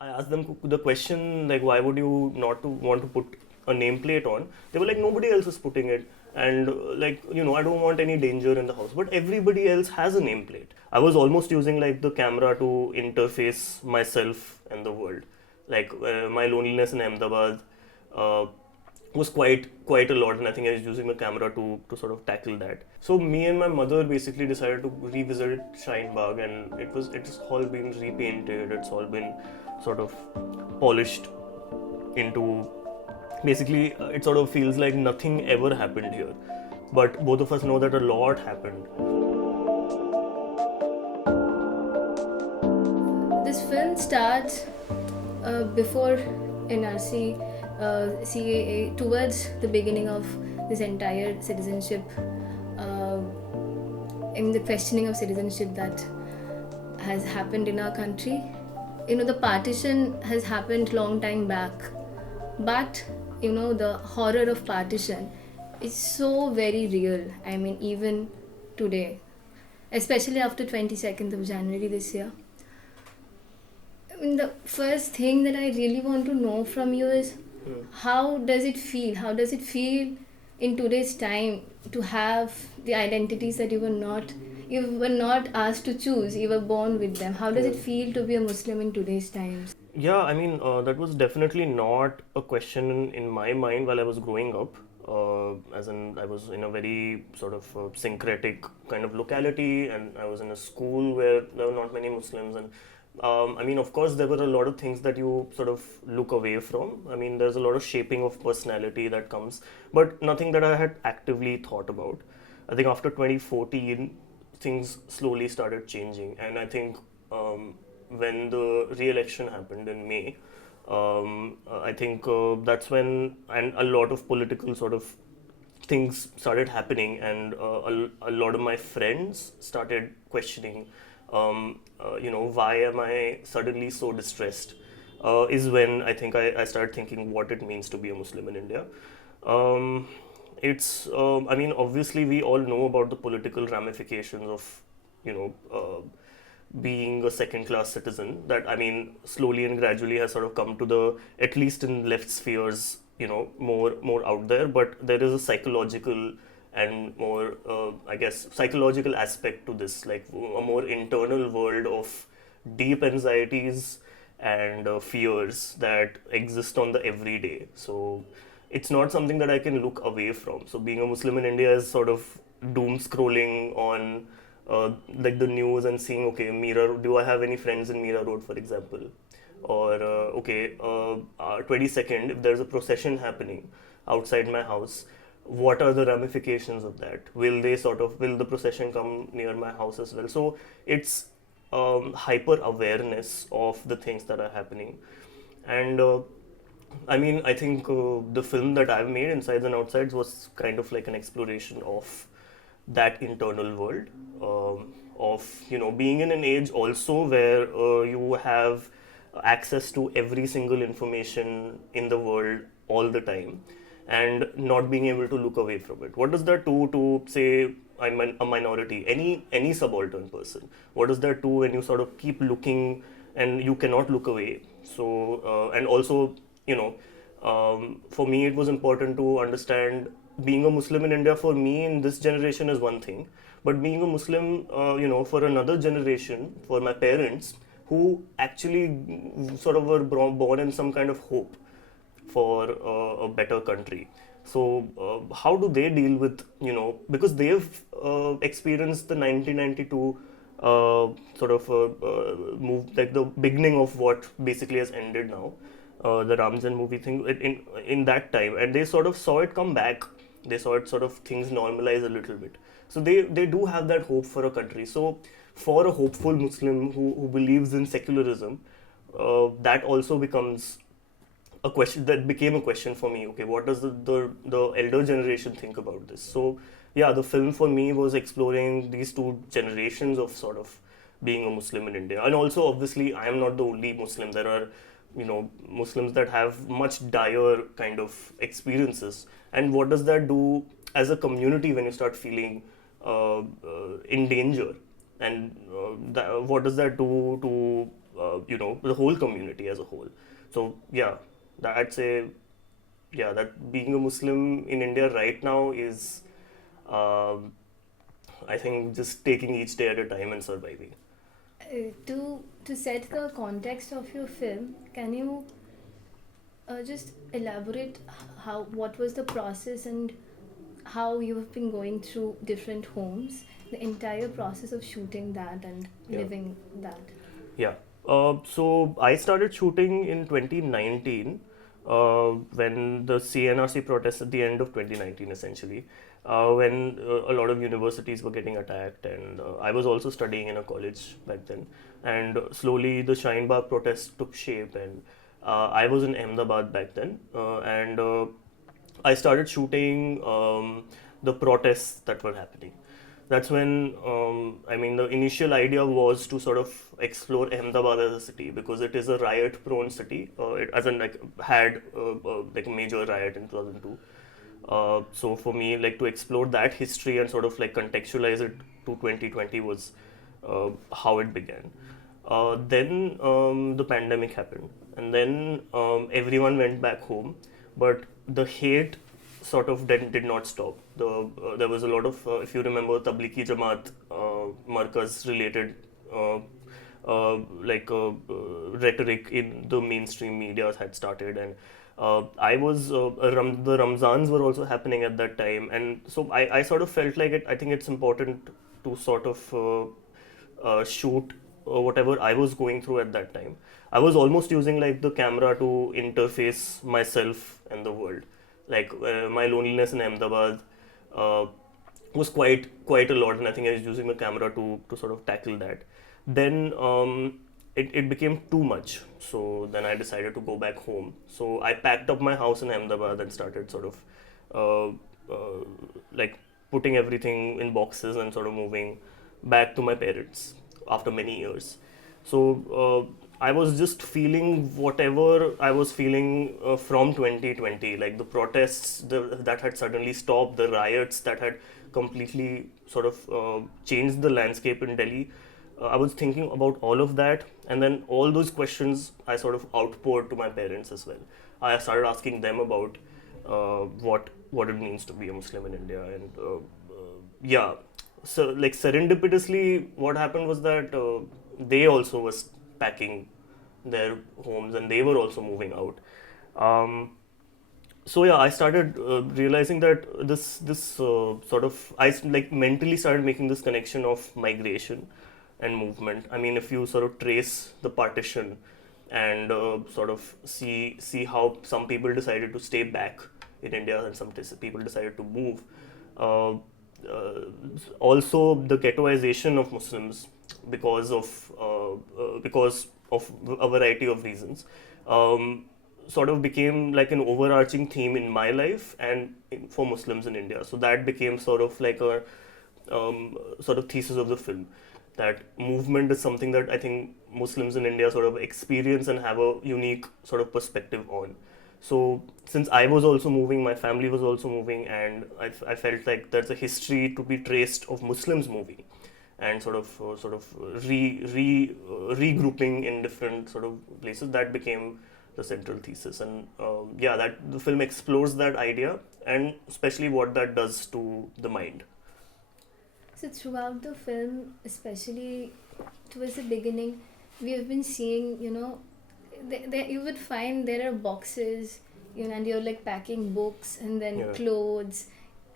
I asked them the question like, why would you not to want to put a nameplate on? They were like, nobody else is putting it, and like I don't want any danger in the house. But everybody else has a nameplate. I was almost using like the camera to interface myself and the world. Like my loneliness in Ahmedabad uh, was quite a lot, and I think I was using the camera to sort of tackle that. So me and my mother basically decided to revisit Shine Bagh, and it's all been repainted. It's all been sort of polished into basically it sort of feels like nothing ever happened here, but both of us know that a lot happened. This film starts before NRC CAA, towards the beginning of this entire citizenship, uh, in the questioning of citizenship that has happened in our country. The partition has happened long time back, but the horror of partition is so very real. I mean, even today, especially after 22nd of January this year. I mean, the first thing that I really want to know from you is, how does it feel? How does it feel in today's time to have the identities that you were not asked to choose? You were born with them. How does it feel to be a Muslim in today's times? Yeah, I mean, that was definitely not a question in my mind while I was growing up. As in, I was in a very sort of syncretic kind of locality, and I was in a school where there were not many Muslims. And I mean, of course, there were a lot of things that you sort of look away from. I mean, there's a lot of shaping of personality that comes, but nothing that I had actively thought about. I think after 2014, things slowly started changing, and I think when the re-election happened in May, I think that's when and a lot of political sort of things started happening, and a lot of my friends started questioning, why am I suddenly so distressed? Is when I think I started thinking what it means to be a Muslim in India. Um, I mean, obviously, we all know about the political ramifications of, you know, being a second class citizen. That, I mean, slowly and gradually has sort of come to the, at least in left spheres, more out there. But there is a psychological and more, I guess, psychological aspect to this, like a more internal world of deep anxieties and fears that exist on the everyday. So it's not something that I can look away from. So being a Muslim in India is sort of doom scrolling on like the news and seeing, okay, Mira, do I have any friends in Mira Road, for example? Or 22nd, if there's a procession happening outside my house, what are the ramifications of that? Will the procession come near my house as well? So it's hyper awareness of the things that are happening. And I mean, I think the film that I've made, Insides and Outsides, was kind of like an exploration of that internal world, of being in an age also where you have access to every single information in the world all the time, and not being able to look away from it. What does that do to, say, a minority, any subaltern person? What does that do when you sort of keep looking and you cannot look away? So and also, you know for me it was important to understand, being a Muslim in India for me in this generation is one thing, but being a Muslim, for another generation, for my parents who actually sort of were born in some kind of hope for a better country. So, how do they deal with, because they've experienced the 1992 sort of move, like the beginning of what basically has ended now, the Ramjan movie thing in that time, and they sort of saw it come back. They saw it sort of things normalize a little bit. So they do have that hope for a country. So for a hopeful Muslim who believes in secularism, that also becomes a question, that became a question for me. Okay, what does the elder generation think about this? So yeah, the film for me was exploring these two generations of sort of being a Muslim in India. And also, obviously, I am not the only Muslim. There are, Muslims that have much dire kind of experiences. And what does that do as a community when you start feeling in danger? And what does that do to the whole community as a whole. So yeah, I'd say, yeah, that being a Muslim in India right now is, um, I think, just taking each day at a time and surviving. To set the context of your film, can you just elaborate how what was the process and how you have been going through different homes, the entire process of shooting that and Yeah. living that? Yeah. So I started shooting in 2019 when the CNRC protests at the end of 2019, essentially, when a lot of universities were getting attacked, and I was also studying in a college back then. And slowly the Shine Bagh protests took shape, and I was in Ahmedabad back then, and I started shooting the protests that were happening. That's when, I mean, the initial idea was to sort of explore Ahmedabad as a city because it is a riot-prone city. It as in like had like a major riot in 2002. So for me, like to explore that history and sort of like contextualize it to 2020 was how it began. Then the pandemic happened, and then everyone went back home, but the hate sort of did not stop. There was a lot of, if you remember, Tablighi Jamaat, Markaz related rhetoric in the mainstream media had started, and the Ramzans were also happening at that time, and so I sort of felt like I think it's important to sort of shoot whatever I was going through at that time. I was almost using like the camera to interface myself and the world. Like my loneliness in Ahmedabad uh, was quite a lot, and I think I was using the camera to sort of tackle that. Then it became too much, so then I decided to go back home. So I packed up my house in Ahmedabad and started sort of like putting everything in boxes and sort of moving back to my parents after many years. So I was just feeling whatever I was feeling from 2020, like the protests that had suddenly stopped, the riots that had completely sort of changed the landscape in Delhi. I was thinking about all of that, and then all those questions I sort of outpoured to my parents as well. I started asking them about what it means to be a Muslim in India, and yeah, so like serendipitously, what happened was that they also was packing their homes and they were also moving out. Um, so yeah, I started realizing that this sort of like mentally started making this connection of migration and movement. I mean, if you sort of trace the partition and sort of see how some people decided to stay back in India and some people decided to move. Uh, Also, the ghettoization of Muslims because of a variety of reasons. Sort of became like an overarching theme in my life and for Muslims in India. So that became sort of like a sort of thesis of the film. That movement is something that I think Muslims in India sort of experience and have a unique sort of perspective on. So since I was also moving, my family was also moving, and I felt like there's a history to be traced of Muslims moving and regrouping in different sort of places. That became the central thesis, and yeah, that the film explores that idea and especially what that does to the mind. So throughout the film, especially towards the beginning, we have been seeing, you would find there are boxes, and you're like packing books and then Yeah. clothes,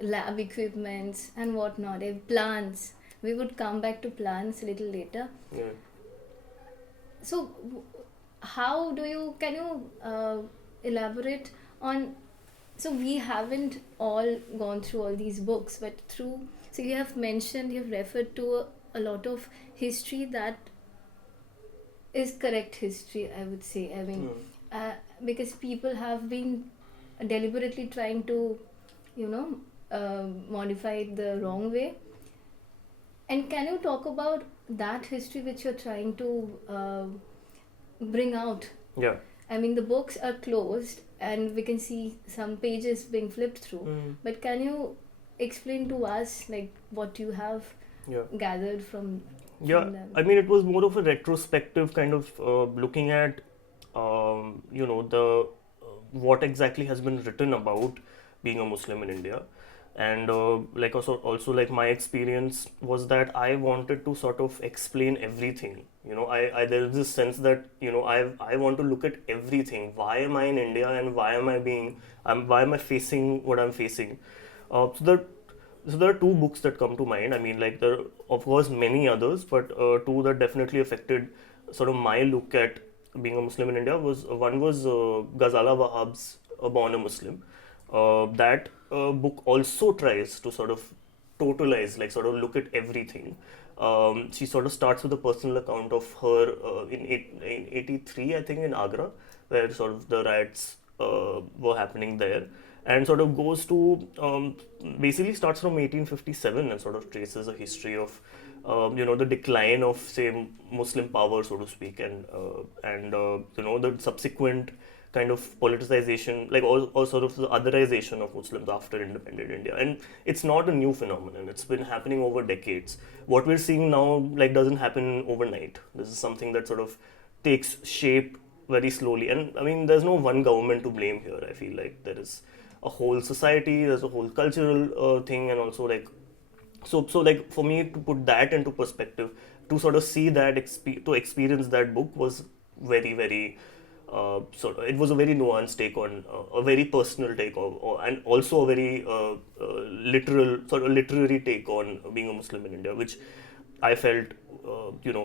lab equipments and whatnot, plants. We would come back to plants a little later. Yeah. So, how do you, can you elaborate on, so we haven't all gone through all these books, but so you have mentioned, you have referred to a lot of history that is correct history, I would say. I mean, because people have been deliberately trying to, modify it the wrong way. And can you talk about that history which you're trying to bring out? Yeah. I mean, the books are closed and we can see some pages being flipped through. But can you explain to us like what you have Yeah. gathered from? Yeah, from them? I mean, it was more of a retrospective kind of looking at, the what exactly has been written about being a Muslim in India, and like also like my experience was that I wanted to sort of explain everything. I there's this sense that I want to look at everything. Why am I in India, and why am I facing what I'm facing? So there are two books that come to mind. I mean, like there are, of course, many others, but two that definitely affected sort of my look at being a Muslim in India was one was Ghazala Wahab's Born a Muslim. That book also tries to sort of totalize, like sort of look at everything. She sort of starts with a personal account of her in 83, I think, in Agra, where sort of the riots were happening there, and sort of goes to basically starts from 1857 and sort of traces a history of the decline of, say, Muslim power, so to speak, and the subsequent kind of politicization, like all sort of the otherization of Muslims after independent India. And it's not a new phenomenon. It's been happening over decades. What we're seeing now, like, doesn't happen overnight. This is something that sort of takes shape very slowly. And I mean, there's no one government to blame here. I feel like there is a whole society, there's a whole cultural thing, and also like so like for me to put that into perspective, to sort of see that to experience that book was very very it was a very nuanced take on a very personal take and also a very literal sort of literary take on being a Muslim in India, which I felt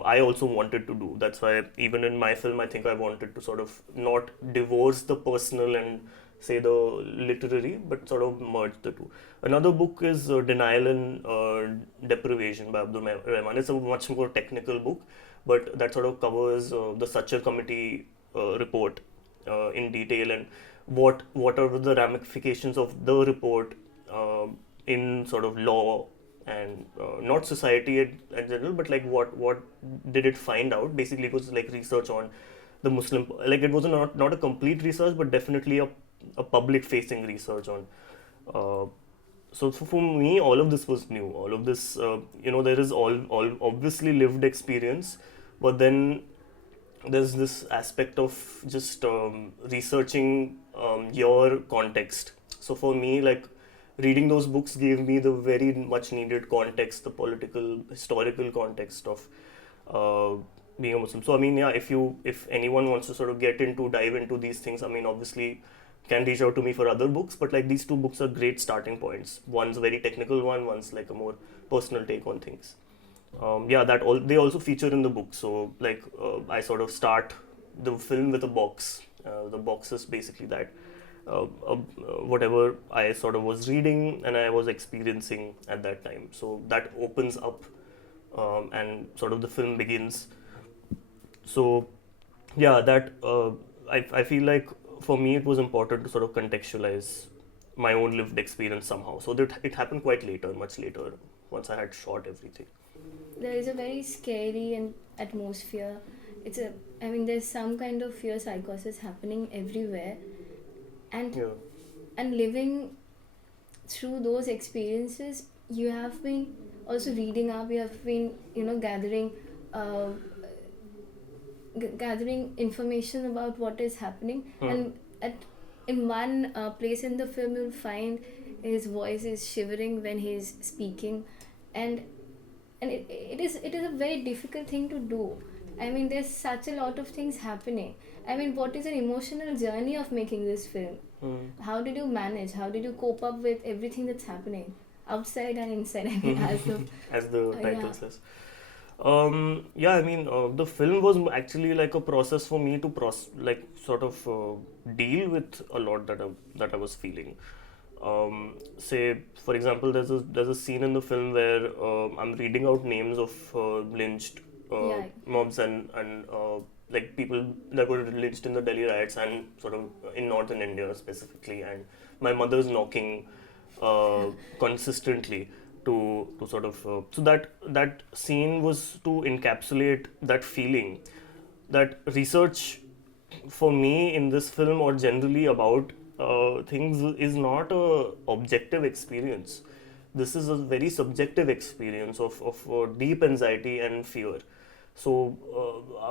I also wanted to do. That's why even in my film, I think I wanted to sort of not divorce the personal and say the literary, but sort of merge the two. Another book is Denial and Deprivation by Abdul Rahman. It's a much more technical book, but that sort of covers the Sachar Committee report in detail, and what are the ramifications of the report in sort of law and not society in general, but like what did it find out? Basically, it was like research on the Muslim, like it was not a complete research, but definitely a public facing research on. Uh, so for me, all of this was new. All of this, there is all obviously lived experience, but then there's this aspect of just researching your context. So for me, like reading those books gave me the very much needed context, the political, historical context of uh, being a Muslim. So I mean, yeah, if anyone wants to sort of dive into these things, I mean, obviously can reach out to me for other books, but like these two books are great starting points. One's a very technical one, one's like a more personal take on things. Yeah, they also feature in the book. So like I sort of start the film with a box. The box is basically that whatever I sort of was reading and I was experiencing at that time. So that opens up and sort of the film begins. So yeah, that I feel like for me it was important to sort of contextualize my own lived experience somehow. So that it happened quite later, much later, once I had shot everything. There is a very scary and atmosphere. I mean, there's some kind of fear psychosis happening everywhere, and Yeah. and living through those experiences, you have been also reading up. You have been uh, gathering information about what is happening, and in one place in the film, you'll find his voice is shivering when he's speaking, and it is a very difficult thing to do. I mean, there's such a lot of things happening. I mean, what is an emotional journey of making this film? How did you manage? How did you cope up with everything that's happening outside and inside? I mean, as the As the title yeah. says. Yeah, I mean, the film was actually like a process for me to like sort of deal with a lot that I was feeling. Say, for example, there's a scene in the film where I'm reading out names of lynched Yeah. mobs and like people that were lynched in the Delhi riots and sort of in northern India specifically, and my mother's knocking consistently to sort of so that scene was to encapsulate that feeling. That research for me in this film or generally about things is not a objective experience. this is a very subjective experience of deep anxiety and fear. So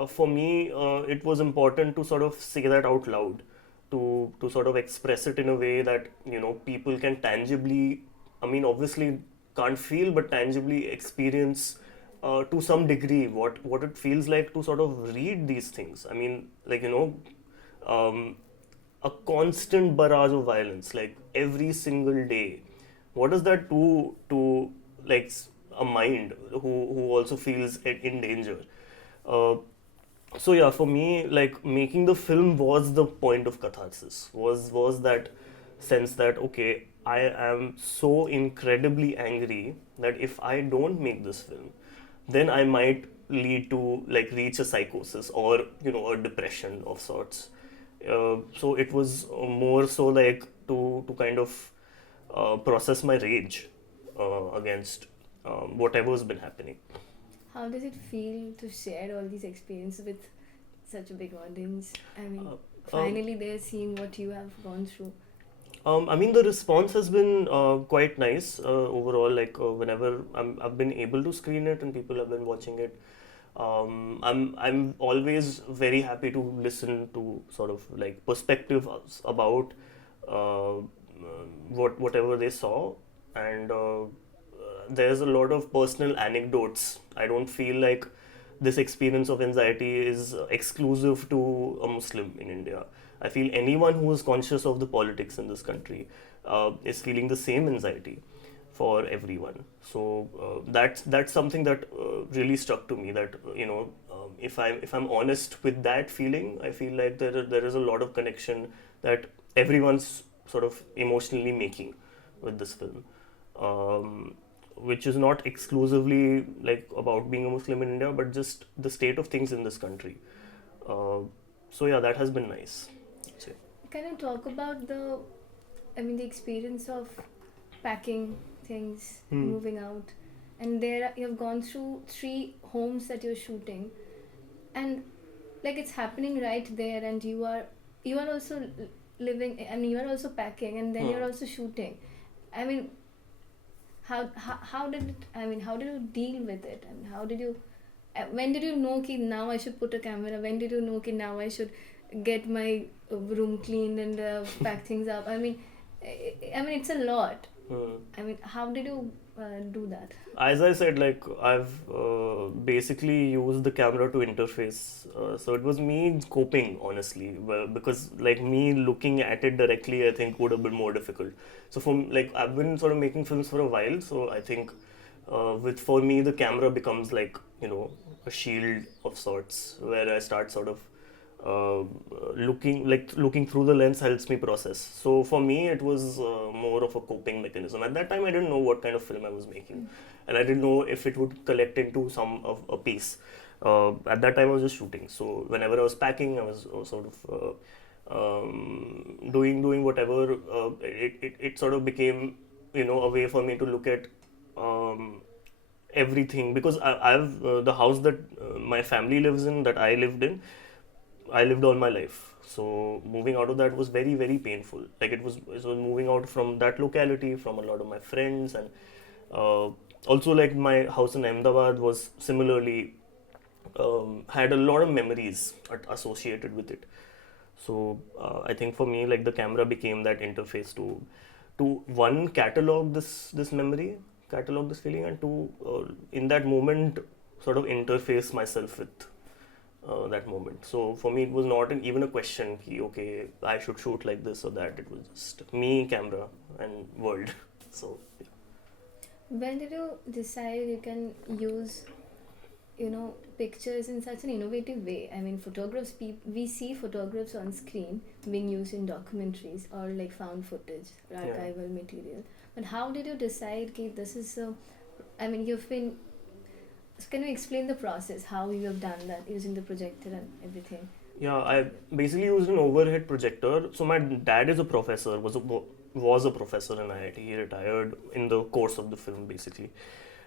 for me, it was important to sort of say that out loud, to sort of express it in a way that people can tangibly, I mean, obviously can't feel, but tangibly experience to some degree what it feels like to sort of read these things. I mean, like um, a constant barrage of violence, like every single day. What does that do to like a mind who also feels in danger? Uh, so yeah, for me, like making the film was the point of catharsis. Was that sense that okay, I am so incredibly angry that if I don't make this film, then I might lead to like reach a psychosis or a depression of sorts. So it was more so like to kind of process my rage against whatever has been happening. How does it feel to share all these experiences with such a big audience? I mean, finally they're seeing what you have gone through. I mean, the response has been quite nice overall. Like whenever I've been able to screen it and people have been watching it, I'm always very happy to listen to sort of like perspectives about whatever they saw, and there's a lot of personal anecdotes. I don't feel like this experience of anxiety is exclusive to a Muslim in India. I feel anyone who is conscious of the politics in this country is feeling the same anxiety for everyone. So that's something that really struck to me. That if I'm honest with that feeling, I feel like there is a lot of connection that everyone's sort of emotionally making with this film. Which is not exclusively like about being a Muslim in India, but just the state of things in this country. So yeah, that has been nice. I'd say. Can you talk about the experience of packing things, moving out, and there you've gone through 3 homes that you're shooting, and like it's happening right there, and you are also living. I mean, you are also packing, and then you're also shooting. I mean, how did it? I mean, how did you deal with it? I mean, how did you? When did you know that now I should put a camera? When did you know that now I should get my room cleaned and pack things up? I mean, it's a lot. I mean, how did you do that? As I said, like I've basically used the camera to interface. So it was me coping, honestly, well, because like me looking at it directly, I think would have been more difficult. So I've been sort of making films for a while, so I think for me the camera becomes like a shield of sorts where I start sort of looking through the lens helps me process. So for me, it was more of a coping mechanism. At that time, I didn't know what kind of film I was making, and I didn't know if it would collect into some of a piece. At that time, I was just shooting. So whenever I was packing, I was sort of doing whatever. It sort of became a way for me to look at everything, because I've the house that my family lives in, that I lived in, I lived all my life. So moving out of that was very, very painful. Like it was moving out from that locality, from a lot of my friends, and also like my house in Ahmedabad was similarly had a lot of memories associated with it. So I think for me, like the camera became that interface to one catalog this memory, catalog this feeling, and to in that moment sort of interface myself with that moment. So for me, it was not even a question, okay, I should shoot like this or that. It was just me, camera, and world. So yeah. When did you decide you can use, pictures in such an innovative way? I mean, we see photographs on screen being used in documentaries or like found footage or archival material. But how did you decide that this is you've been. So can you explain the process, how you have done that using the projector and everything? Yeah, I basically used an overhead projector. So my dad is a professor, was a professor in IIT. He retired in the course of the film, basically.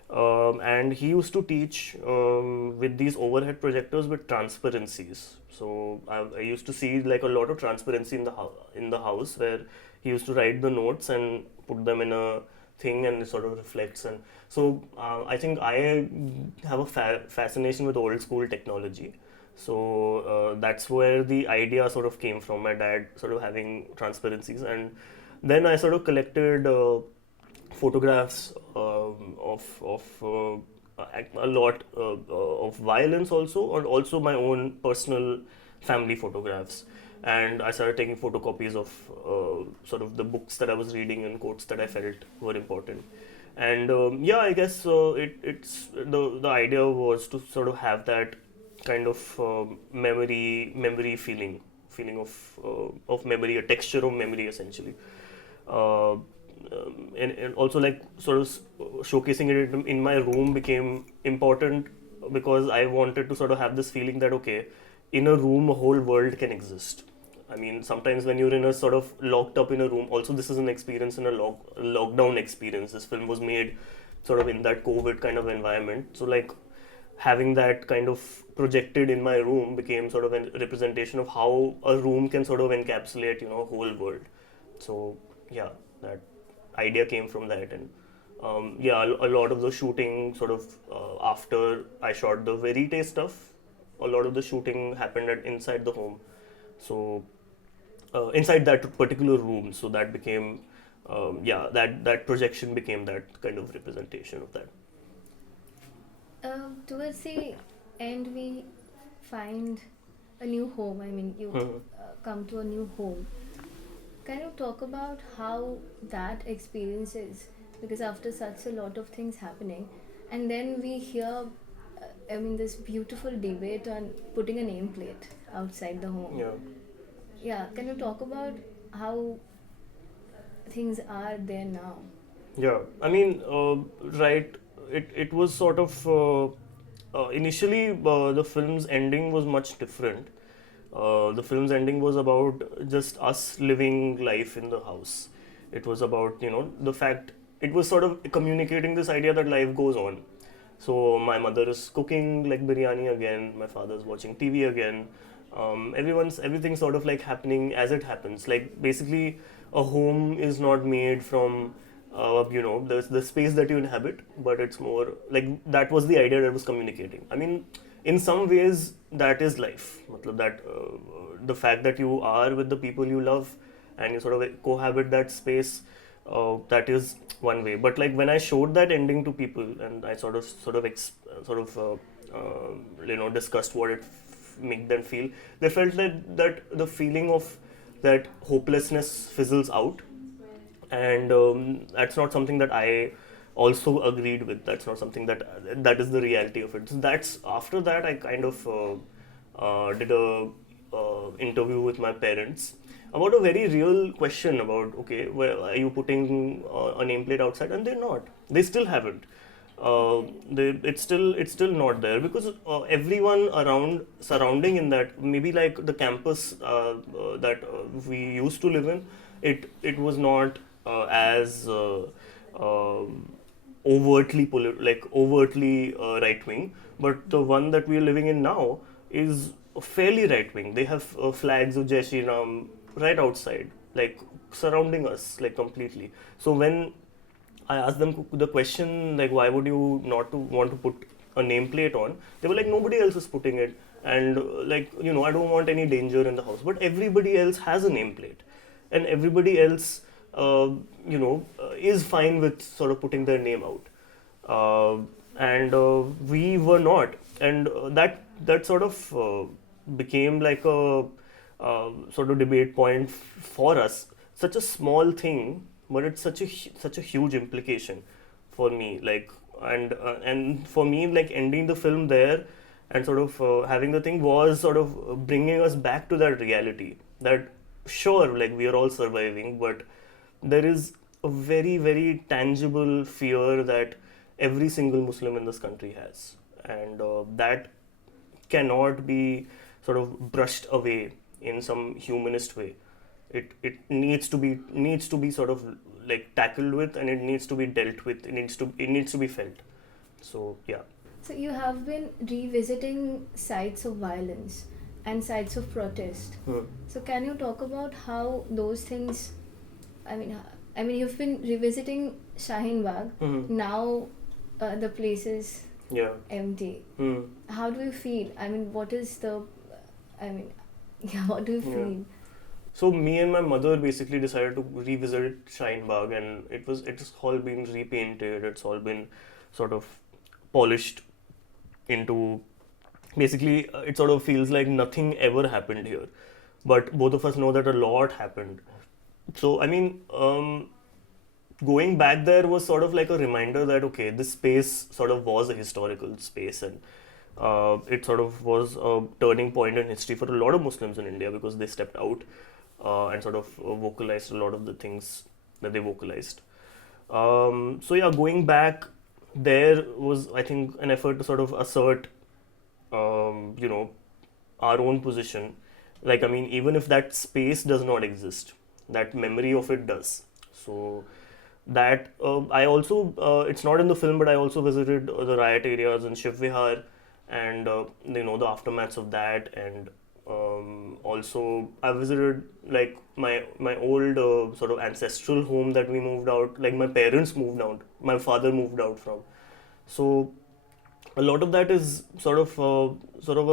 And he used to teach with these overhead projectors with transparencies. So I used to see like a lot of transparency in the house where he used to write the notes and put them in a thing and it sort of reflects. And so I think I have a fascination with old school technology. So that's where the idea sort of came from. My dad sort of having transparencies, and then I sort of collected photographs of a lot of violence also, and also my own personal family photographs. And I started taking photocopies of sort of the books that I was reading and quotes that I felt were important. And yeah, I guess it's the idea was to sort of have that kind of memory feeling of memory, a texture of memory essentially. And also like sort of showcasing it in my room became important because I wanted to sort of have this feeling that okay, in a room a whole world can exist. I mean, sometimes when you're in a sort of locked up in a room, also this is an experience in a lockdown experience. This film was made sort of in that COVID kind of environment. So like having that kind of projected in my room became sort of a representation of how a room can sort of encapsulate, you know, a whole world. So yeah, that idea came from that. And yeah, a lot of the shooting sort of after I shot the verite stuff, a lot of the shooting happened inside the home. So inside that particular room, so that became yeah, that projection became that kind of representation of that. Towards the end, we find a new home. I mean, you come to a new home. Can you talk about how that experience is? Because after such a lot of things happening, and then we hear, I mean, this beautiful debate on putting a nameplate outside the home. Yeah. Yeah, can you talk about how things are there now? Yeah, I mean, right. It was sort of initially the film's ending was much different. The film's ending was about just us living life in the house. It was about, you know, the fact it was sort of communicating this idea that life goes on. So my mother is cooking like biryani again. My father's watching TV again. Everything's sort of like happening as it happens. Like basically, a home is not made from you know, the space that you inhabit, but it's more like that was the idea that was communicating. I mean, in some ways, that is life. Matlab that the fact that you are with the people you love and you sort of cohabit that space, that is one way. But like when I showed that ending to people and I you know, discussed what it make them feel, they felt that the feeling of that hopelessness fizzles out. And that's not something that I also agreed with. That's not something that is the reality of it. So that's after that I kind of did a interview with my parents about a very real question about okay, well, are you putting a nameplate outside? And they're not. They still haven't. It's still not there because everyone around surrounding in that, maybe like the campus that we used to live in, it was not as overtly right wing, but the one that we are living in now is fairly right wing. They have flags of Jai Shri Ram right outside, like surrounding us, like completely. So when I asked them the question like, why would you not to want to put a nameplate on? They were like, nobody else is putting it, and like, you know, I don't want any danger in the house. But everybody else has a nameplate, and everybody else, you know, is fine with sort of putting their name out, and we were not, and that sort of became like a sort of debate point for us. Such a small thing, but it's such a huge implication for me. Like, and for me, like ending the film there and sort of having the thing was sort of bringing us back to that reality. That sure, like we are all surviving, but there is a very very tangible fear that every single Muslim in this country has, and that cannot be sort of brushed away in some humanist way. It needs to be sort of like tackled with, and it needs to be dealt with. It needs to be felt. So yeah. So you have been revisiting sites of violence and sites of protest. So can you talk about how those things? I mean, you've been revisiting Shaheen Bagh. Now the place is Yeah. empty. Mm. How do you feel? I mean, what is the? I mean, yeah, what do you Yeah. feel? So me and my mother basically decided to revisit Shine Bagh, and it's all been repainted. It's all been sort of polished into, basically it sort of feels like nothing ever happened here. But both of us know that a lot happened. So I mean, going back there was sort of like a reminder that okay, this space sort of was a historical space, and it sort of was a turning point in history for a lot of Muslims in India because they stepped out and sort of vocalized a lot of the things that they vocalized. So yeah, going back there was, I think, an effort to sort of assert, you know, our own position. Like, I mean, even if that space does not exist, that memory of it does. So that I also, it's not in the film, but I also visited the riot areas in Shiv Vihar, and you know, the aftermaths of that, and also I visited like my old sort of ancestral home that we moved out, like my parents moved out, my father moved out from. So a lot of that is sort of a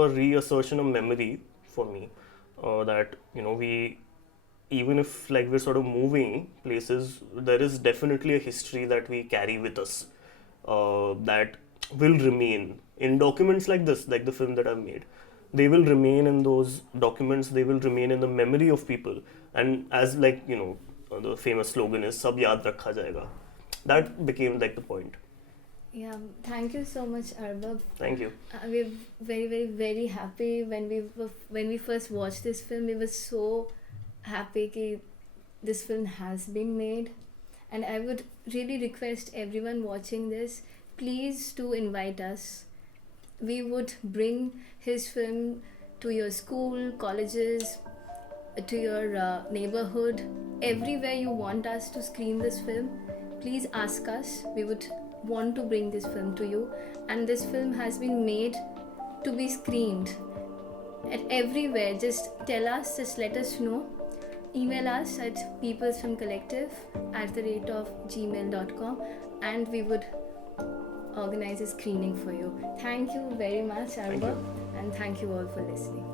reassertion of memory for me, that you know, we, even if like we're sort of moving places, there is definitely a history that we carry with us, that will remain in documents like this, like the film that I've made. They will remain in those documents, they will remain in the memory of people. And as, like, you know, the famous slogan is sab yaad rakha jayega. That became like the point. Yeah, thank you so much, Arbab. Thank you. We're very, very, very happy when we first watched this film. We were so happy that this film has been made, and I would really request everyone watching this, please do invite us. We would bring his film to your school, colleges, to your neighborhood, everywhere you want us to screen this film. Please ask us. We would want to bring this film to you, and this film has been made to be screened at everywhere. Just tell us, just let us know. Email us at peoplesfilmcollective@gmail.com, and we would organize a screening for you. Thank you very much, Thank Arbab, you. and thank you all for listening.